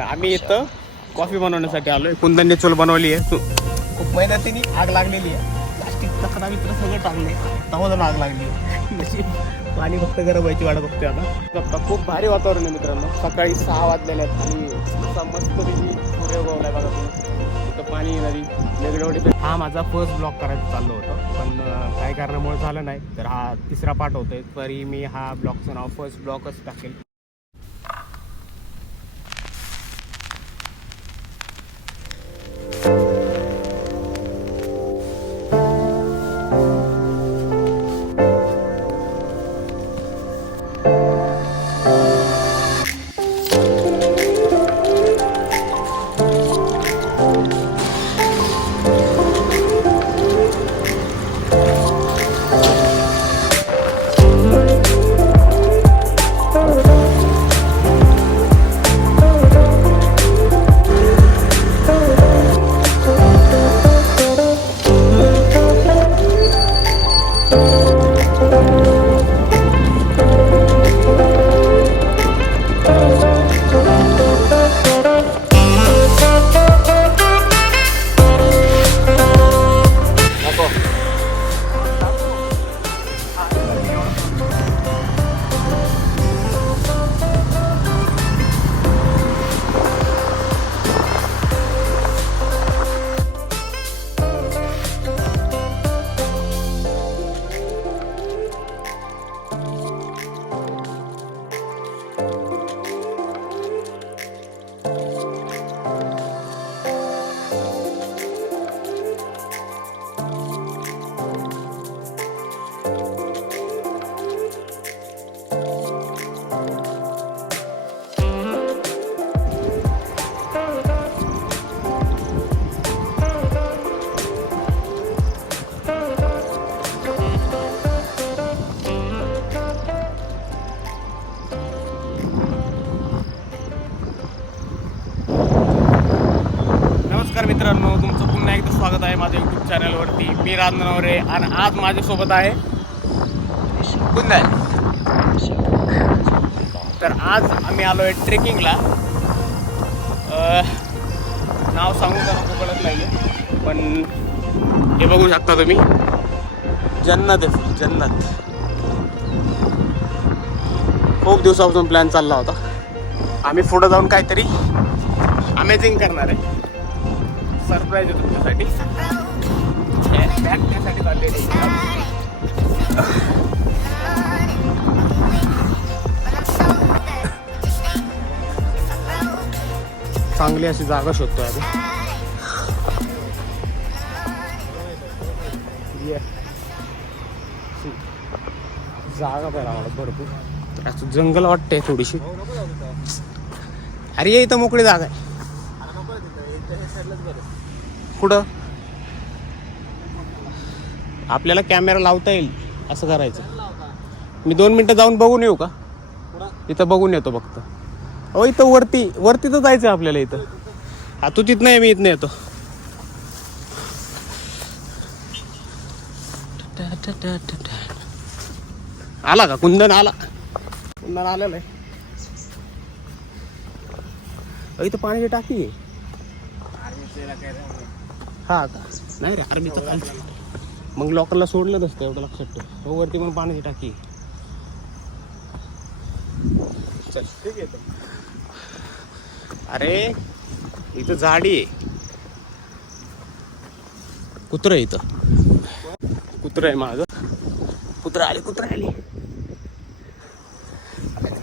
आम्ही इथं कॉफी बनवण्यासाठी आलोय. कुंदनने चूल बनवली आहे. खूप मेहनतीने आग लागलेली आहे. प्लास्टिक कचरा मित्र सगळं टाकले तेव्हा आग लागली. पाणी फक्त गरम व्हायची वाट बघतोय आता. खूप भारी वातावरण आहे मित्रांनो. सकाळी 6 वाजलेले आहेत आणि मस्तपैकी सूर्य उगवलाय बघा तुम्ही. इथं पाणी नदी वेगवेगळे. हा माझा फर्स्ट ब्लॉग करायचं चाललं होतं पण काही कारणामुळे झालं नाही. तर हा तिसरा पार्ट होतोय. तरी मी हा ब्लॉगचं नाव फर्स्ट ब्लॉगच टाकेल. मित्रांनो, तुमचं पुन्हा एकदा स्वागत आहे माझ्या यूट्यूब चॅनलवरती. मी राजनवरे आणि आज माझ्यासोबत आहे कुंदन. तर आज आम्ही आलो आहे ट्रेकिंगला. नाव सांगू का नको कळत नाही आहे पण हे बघू शकता तुम्ही. जन्नत आहे, जन्नत. खूप दिवसापासून प्लॅन चालला होता. आम्ही पुढे जाऊन काहीतरी अमेझिंग करणार आहे. सरप्राईज आहे तुमच्यासाठी. बॅग त्यासाठी चाललेली. चांगली अशी जागा शोधतोय आधी. जागा पाहिजे आम्हाला भरपूर. असं जंगल वाटतंय थोडीशी. अरे इथं मोकळी जागा आहे. कुठं आपल्याला कॅमेरा लावता येईल असं करायचं. मी 2 मिनटं जाऊन बघून येऊ का? इथं बघून येतो फक्त. हो इथं वरती तर जायचं आपल्याला. इथं हा तू तिथं नाही, मी इथनं येतो. आला का कुंदन? कुंदन आलेलं आहे. इथं पाण्याची टाकी आहे. हा का? नाही रे आर्मीचं काम. मग लोकांना सोडलं नसतं एवढं लक्षात ठेव. हो वरती पण पाण्याची टाकी. चल ठीक आहे. अरे इथं झाडी आहे. कुत्रं आहे इथं. कुत्रं आहे मागं. कुत्रं आली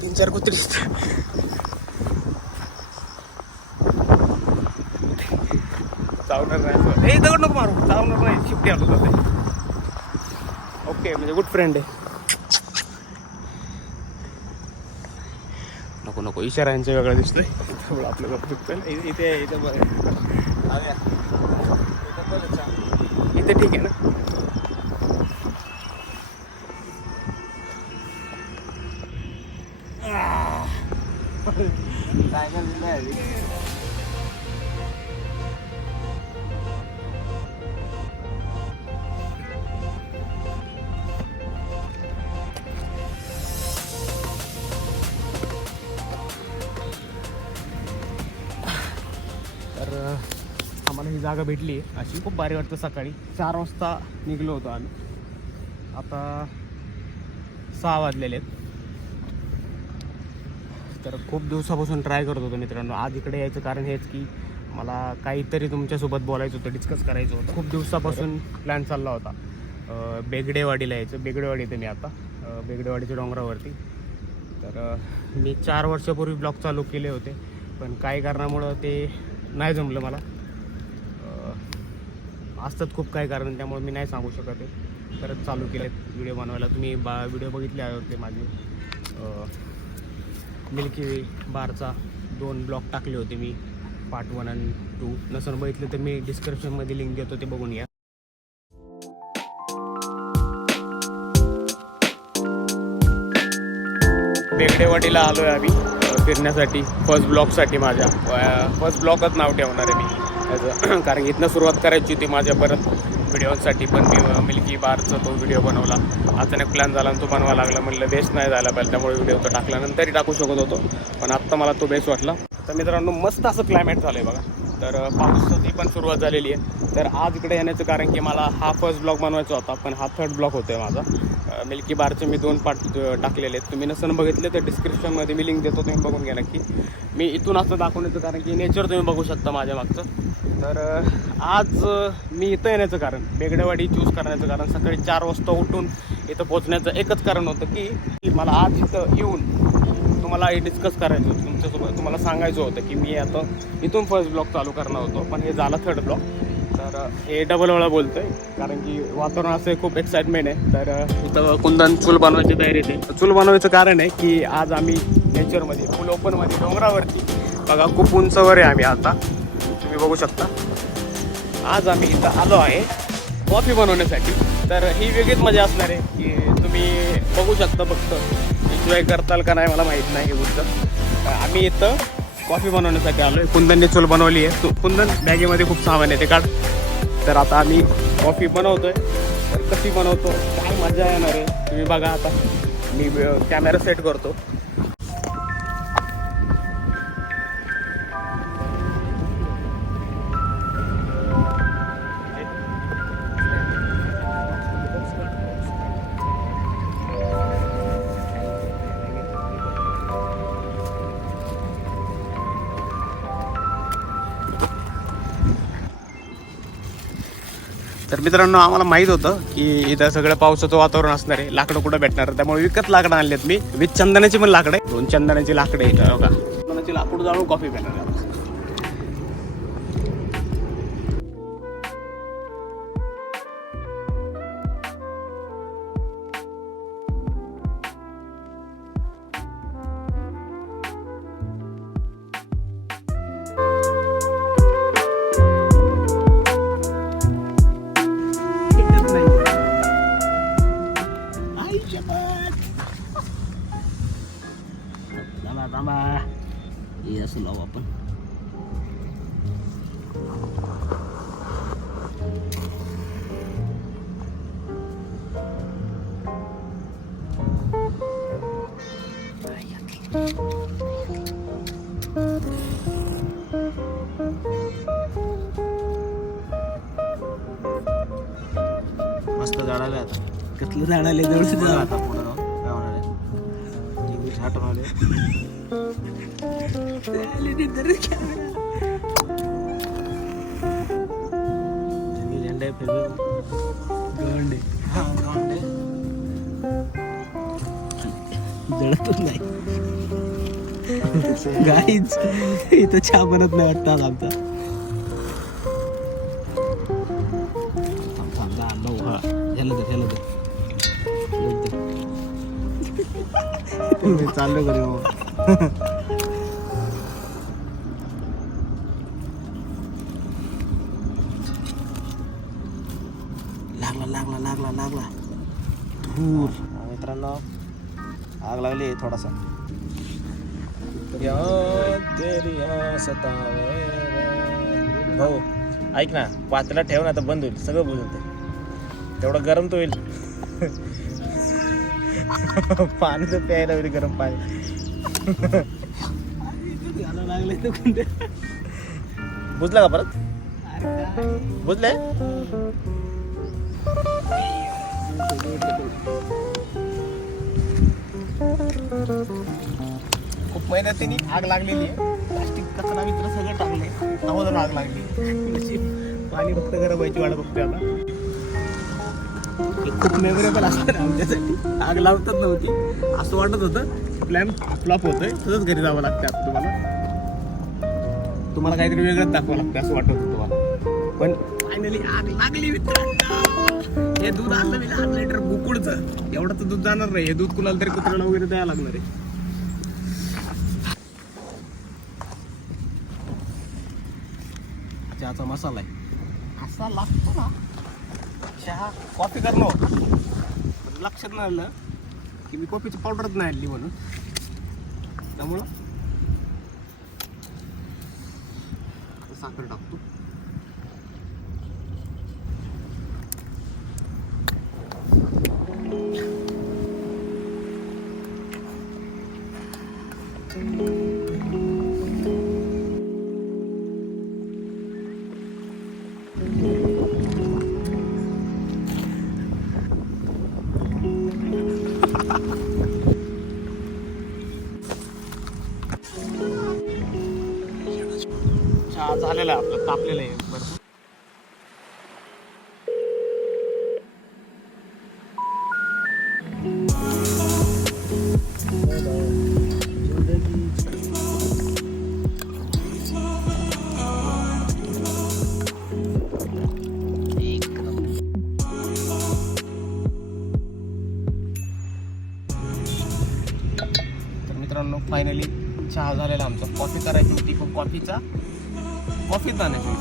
3-4 कुत्री. चावणार नाही. हे दगड नको मारू. चावणार नाही. शिफ्टी आलो जाते. ओके म्हणजे गुड फ्रेंड आहे. नको इशाऱ्यांचं वेगळं दिसतंय त्यामुळे आपलं गप्प. इथे ठीक आहे ना. जागा भेटली आहे अशी. खूप भारी वाटतं. सकाळी 4 वाजता निघलो होतो आम्ही, आता 6 वाजलेले आहेत. तर खूप दिवसापासून ट्राय करत होतो मित्रांनो. आज इकडे यायचं कारण हेच की मला काहीतरी तुमच्यासोबत बोलायचं होतं, डिस्कस करायचं होतं. खूप दिवसापासून प्लॅन चालला होता बेगडेवाडीला यायचं. बेगडेवाडी येते मी आता, बेगडेवाडीच्या डोंगरावरती. तर मी 4 वर्षापूर्वी ब्लॉग चालू केले होते, पण काही कारणामुळं ते नाही जमलं मला. असतात खूप काही कारण, त्यामुळे मी नाही सांगू शकत आहे. परत चालू केलेत व्हिडिओ बनवायला. तुम्ही व्हिडिओ बघितले होते माझे, मिल्की वे बारचा 2 ब्लॉग टाकले होते मी, पार्ट 1 आणि 2. नसून बघितलं तर मी डिस्क्रिप्शनमध्ये लिंक देतो, ते बघून या. बेगडेवाडीला आलो आहे आम्ही फिरण्यासाठी. फर्स्ट ब्लॉगसाठी माझ्या फर्स्ट ब्लॉगच नाव ठेवणार आहे मी त्याचं, कारण इथनं सुरुवात करायची होती माझ्या परत व्हिडिओसाठी. पण मी मिल्की बारचा तो व्हिडिओ बनवला. अचानक प्लॅन झाला आणि तो बनवायला लागला. म्हटलं बेस्ट नाही झाला पाहिजे, त्यामुळे व्हिडिओ तो टाकला. नंतरही टाकू शकत होतो, पण आत्ता मला तो बेस्ट वाटला. तर मित्रांनो मस्त असं क्लायमेट झालं आहे बघा. तर पावसाची पण सुरुवात झालेली आहे. तर आज इकडे येण्याचं कारण की मला हा फर्स्ट ब्लॉग बनवायचा होता, पण हा थर्ड ब्लॉग होतो आहे माझा. मिल्की बारचे मी 2 पार्ट टाकलेले आहेत. तुम्ही नसून बघितले तर डिस्क्रिप्शनमध्ये मी लिंक देतो, तुम्ही बघून घ्या नक्की. मी इथून असं दाखवण्याचं कारण की नेचर तुम्ही बघू शकता माझ्या मागचं. तर आज मी इथं येण्याचं कारण, बेगडेवाडी चूज करण्याचं कारण, सकाळी 4 वाजता उठून इथं पोचण्याचं एकच कारण होतं की मला आज इथं येऊन तुम्हाला हे डिस्कस करायचं होतं तुमच्यासोबत. तुम्हाला सांगायचं होतं की मी आता इथून फर्स्ट ब्लॉग चालू करणार होतो, पण हे झालं थर्ड ब्लॉग. तर हे डबल वेळा बोलतो आहे कारण की वातावरण असं खूप एक्साइटमेंट आहे. तर इथं कुंदन चूल बनवायची तयारी येते. चूल बनवायचं कारण आहे की आज आम्ही नेचरमध्ये, फुल ओपनमध्ये, डोंगरावरती बघा, खूप उंचावर आहे आम्ही आता, तुम्ही बघू शकता. आज आम्ही इथं आलो आहे कॉफी बनवण्यासाठी. तर ही वेगळीच मजा असणार आहे की तुम्ही बघू शकता. फक्त एन्जॉय करताल का नाही मला माहीत नाही. हे गोष्ट आम्ही इथं कॉफी बनवण्यासाठी आलो आहे. कुंदनने चूल बनवली आहे. कुंदन बॅगेमध्ये खूप सामान आहे, ते काढ. तर आता आम्ही कॉफी बनवतो आहे. तर कशी बनवतो, काय मजा येणार आहे तुम्ही बघा. आता मी कॅमेरा सेट करतो. तर मित्रांनो आम्हाला माहीत होतं की इथं सगळं पावसाचं वातावरण असणार आहे, लाकडं कुठं भेटणार, त्यामुळे विकत लाकडं आणलेत मी. विथ चंदनाची पण लाकडं आहे, 2 चंदनाची लाकडं इथं बघा. चंदनाची लाकूड जाळून कॉफी पिणार. असं लावू आपण. मस्त झाडाला आता. कसलं झाड आले जवळ आता पुढे जाऊन काय होणार आहे, झाट होणार झेंडा फिर गंडे. हा गंडे जळतच नाही गाईच. इथं चहा बनत नाही वाटतं आमचा. चाललो घरी लागला लागला लागला लागला धूर. मित्रांनो आग लागली थोडासा. भाऊ ऐक ना, पातेला ठेव ना, तर बंद होईल सगळं, बुजवते तेवढं गरम तो होईल. पाणी तर प्यायला होईल, गरम पाणी लागले. बुजला का परत? बुझले. खूप मेहनतीने आग लागलेली आहे. प्लास्टिक कचरा मित्र सगळं टाकले. तवाजून आग लागली. पाणी फक्त गरम व्हायची वाट बघते आता. खूप मेमोरेबल असणार आमच्यासाठी. आग लावतात नव्हती असं वाटत होतं. प्लॅन फ्लॉप होतोय. तसंच घरी जावं लागतं आता तुम्हाला काहीतरी वेगळंच दाखवावं लागतं असं वाटत होतं तुम्हाला. पण फायनली आग लागली मित्रांनो. हे दूध आणलं मी 8 लिटर गोकुळचं. एवढं तर दूध जाणार नाही. हे दूध कुणाला तरी कुत्र्याला वगैरे द्यायला लागणार आहे. चहाचा मसाला आहे असा लागतो ना. चहा कॉफी करणं लक्षात नाही आलं की मी कॉफीची पावडरच नाही आणली म्हणून. त्यामुळं साखर टाकतो. चहा झालेला आहे आपलं. तापलेलं आहे बरं. तर मित्रांनो फायनली चहा झालेला आमचा. कॉफी करायची होती पण कॉफीच जाण्याची.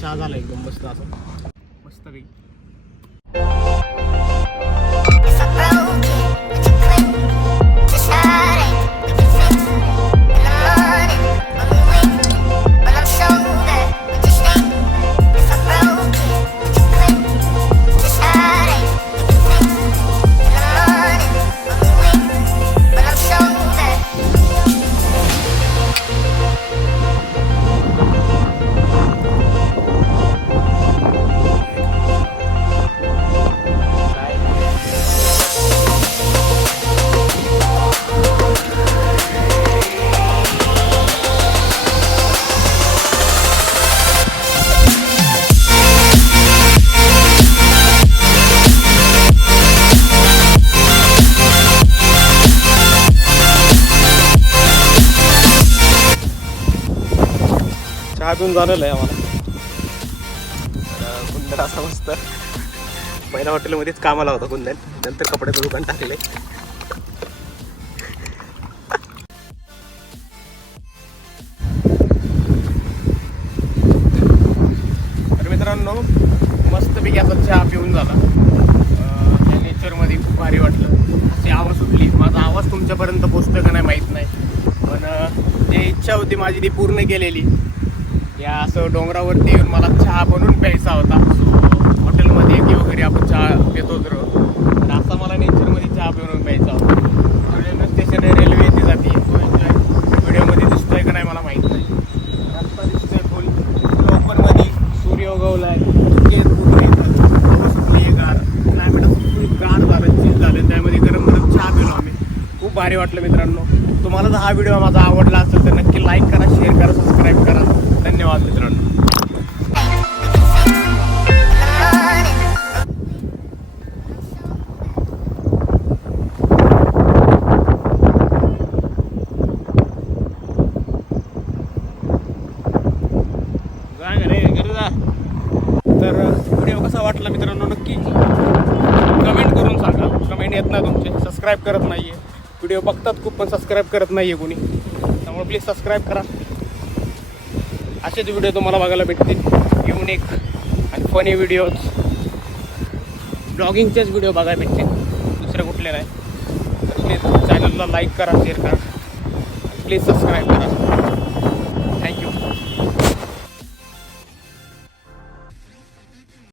चहा झाला एकदम मस्त असं मस्त काही. चहा पिऊन झालेलं आहे आम्हाला. कुंदन असा मस्त पहिल्या हॉटेलमध्येच कामाला होता कुंदन. नंतर कपड्याचं दुकान टाकले. तर मित्रांनो मस्तपैकी असा चहा पिऊन झाला. या नेचरमध्ये खूप भारी वाटलं. अशी आवाज सुटली. माझा आवाज तुमच्यापर्यंत पोचतोय का नाही माहीत नाही. पण जी इच्छा होती माझी ती पूर्ण केलेली. या असं डोंगरावरती येऊन मला चहा बनवून प्यायचा होता. हॉटेलमध्ये किंवा घरी आपण चहा पितो तर असा मला नेचरमध्ये चहा बनवून प्यायचा होता. रेल्वे स्टेशन आहे. रेल्वे येते जाते. तो एन्जॉय व्हिडिओमध्ये दिसतोय का नाही मला माहीत नाही. रस्ता दिसतोय फुल ओपनमध्ये. सूर्य उगवला आहे. पूर्ण येतं सुटली गार. क्लायमेट असं फुल गार झालं चिल झालं. त्यामध्ये गरम गरम चहा पिलो आम्ही. खूप भारी वाटलं मित्रांनो. तुम्हाला जर हा व्हिडिओ माझा आवडला असेल तर नक्की लाईक करा, शेअर करा, सबस्क्राईब करा. धन्यवाद मित्रांनो. तर व्हिडिओ कसा वाटला मित्रांनो नक्की कमेंट करून सांगा. कमेंट येत नाही तुमचे. सबस्क्राईब करत नाही आहे. व्हिडिओ बघतात खूप पण सबस्क्राईब करत नाही आहे कोणी. त्यामुळे प्लीज सबस्क्राईब करा. असेच व्हिडिओ तुम्हाला बघायला भेटतील. युनिक आणि फनी व्हिडिओज. ब्लॉगिंगचेच व्हिडिओ बघायला भेटतील. दुसरे कुठले नाही. तर प्लीज चॅनलला लाईक करा, शेअर करा. प्लीज सबस्क्राईब करा.